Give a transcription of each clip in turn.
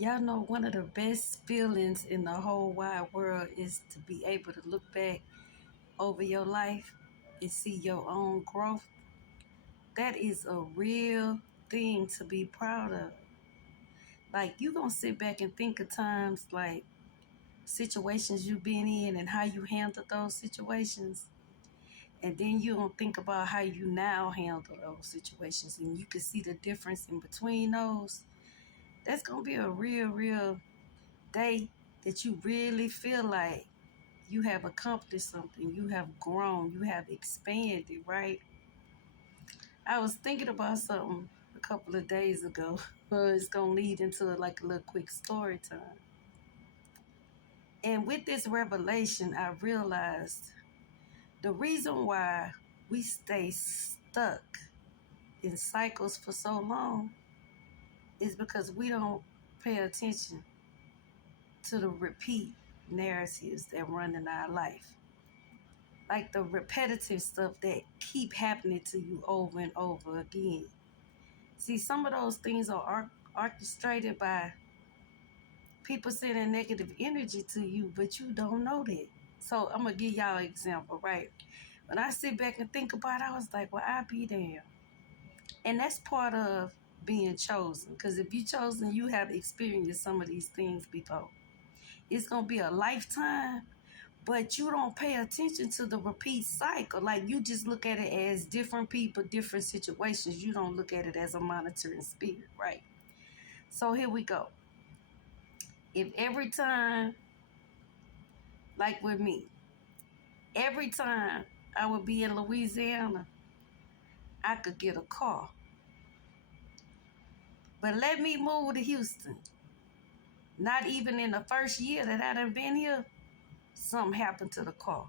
Y'all know one of the best feelings in the whole wide world is to be able to look back over your life and see your own growth. That is a real thing to be proud of. Like, you gonna sit back and think of times like situations you've been in and how you handled those situations. And then you gonna think about how you now handle those situations, and you can see the difference in between those. That's gonna be a real day that you really feel like you have accomplished something, you have grown, you have expanded, right? I was thinking about something a couple of days ago. It's gonna lead into like a little quick story time. And with this revelation, I realized the reason why we stay stuck in cycles for so long is because we don't pay attention to the repeat narratives that run in our life. Like the repetitive stuff that keep happening to you over and over again. See, some of those things are orchestrated by people sending negative energy to you, but you don't know that. So I'm gonna give y'all an example, right? When I sit back and think about it, I was like, well, I be damn. And that's part of being chosen. Because if you're chosen, you have experienced some of these things before. It's gonna be a lifetime, but you don't pay attention to the repeat cycle. Like, you just look at it as different people, different situations. You don't look at it as a monitoring spirit, right? So here we go. If every time, like with me, every time I would be in Louisiana, I could get a car. But let me move to Houston. Not even in the first year that I done been here, something happened to the car.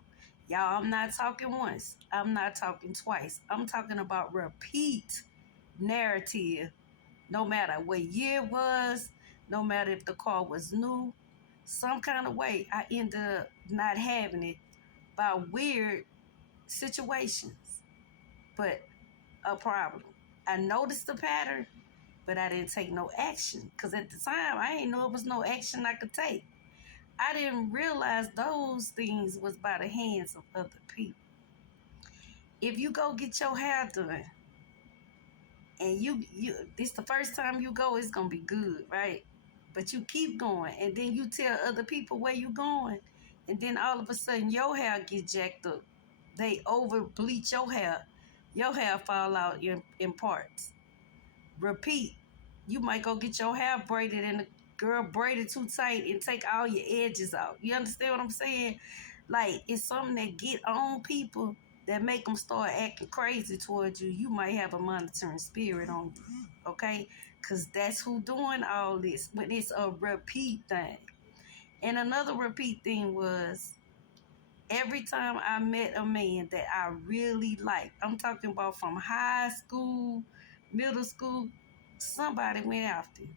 Y'all, I'm not talking once. I'm not talking twice. I'm talking about repeat narrative. No matter what year it was, no matter if the car was new, some kind of way I ended up not having it by weird situations. But a problem. I noticed the pattern, but I didn't take no action. Because at the time, I didn't know it was no action I could take. I didn't realize those things was by the hands of other people. If you go get your hair done, and you this the first time you go, it's gonna be good, right? But you keep going, and then you tell other people where you going, and then all of a sudden your hair get jacked up. They over bleach your hair fall out in parts. Repeat. You might go get your hair braided and the girl braided too tight and take all your edges out. You understand what I'm saying? Like, it's something that get on people that make them start acting crazy towards you. You might have a monitoring spirit on you, okay? Because that's who doing all this. But it's a repeat thing. And another repeat thing was every time I met a man that I really liked, I'm talking about from high school, middle school, somebody went after him.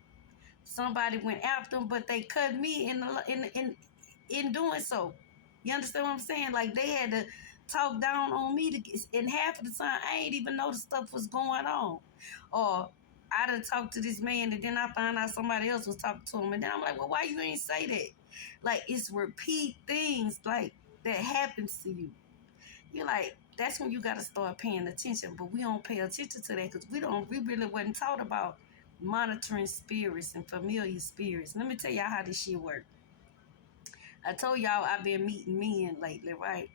Somebody went after him, but they cut me in doing so. You understand what I'm saying? Like, they had to talk down on me and half of the time I ain't even know the stuff was going on. Or I done talked to this man and then I found out somebody else was talking to him, and then I'm like, well, why you ain't say that? Like, it's repeat things like that happens to you. You're like, that's when you got to start paying attention. But we don't pay attention to that because we really wasn't taught about monitoring spirits and familiar spirits. Let me tell y'all how this shit work. I told y'all I've been meeting men lately, right?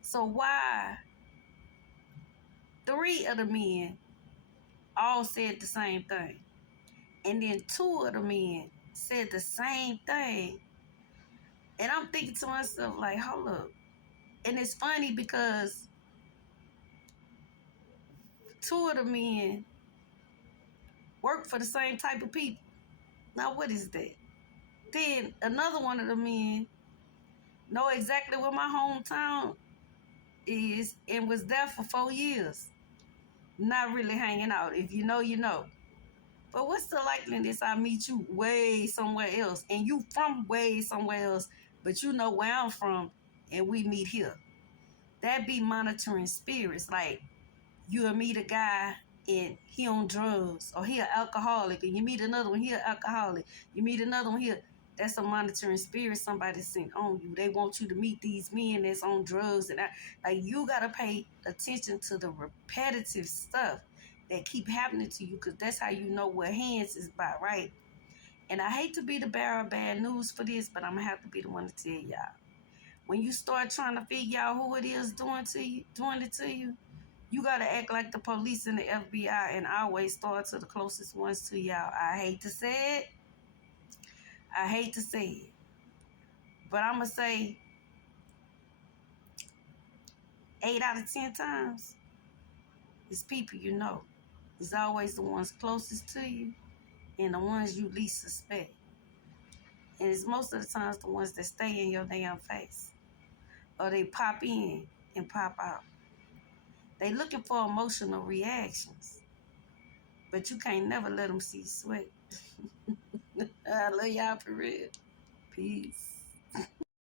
So why three of the men all said the same thing, and then two of the men said the same thing, and I'm thinking to myself like, hold up. And it's funny because two of the men work for the same type of people. Now, what is that? Then another one of the men know exactly where my hometown is and was there for 4 years. Not really hanging out. If you know, you know. But what's the likeliness I meet you way somewhere else and you from way somewhere else, but you know where I'm from and we meet here? That be monitoring spirits. Like, you'll meet a guy and he on drugs, or he an alcoholic, and you meet another one, he an alcoholic. You meet another one here. That's a monitoring spirit somebody sent on you. They want you to meet these men that's on drugs, and like you gotta pay attention to the repetitive stuff that keep happening to you, because that's how you know what hands is by, right? And I hate to be the bearer of bad news for this, but I'm gonna have to be the one to tell y'all. When you start trying to figure out who it is doing it to you, you gotta act like the police and the FBI and always start to the closest ones to y'all. I hate to say it. I hate to say it. But I'm gonna say 8 out of 10 times, it's people you know. It's always the ones closest to you and the ones you least suspect. And it's most of the times the ones that stay in your damn face. Or they pop in and pop out. They looking for emotional reactions. But you can't never let them see sweat. I love y'all for real. Peace.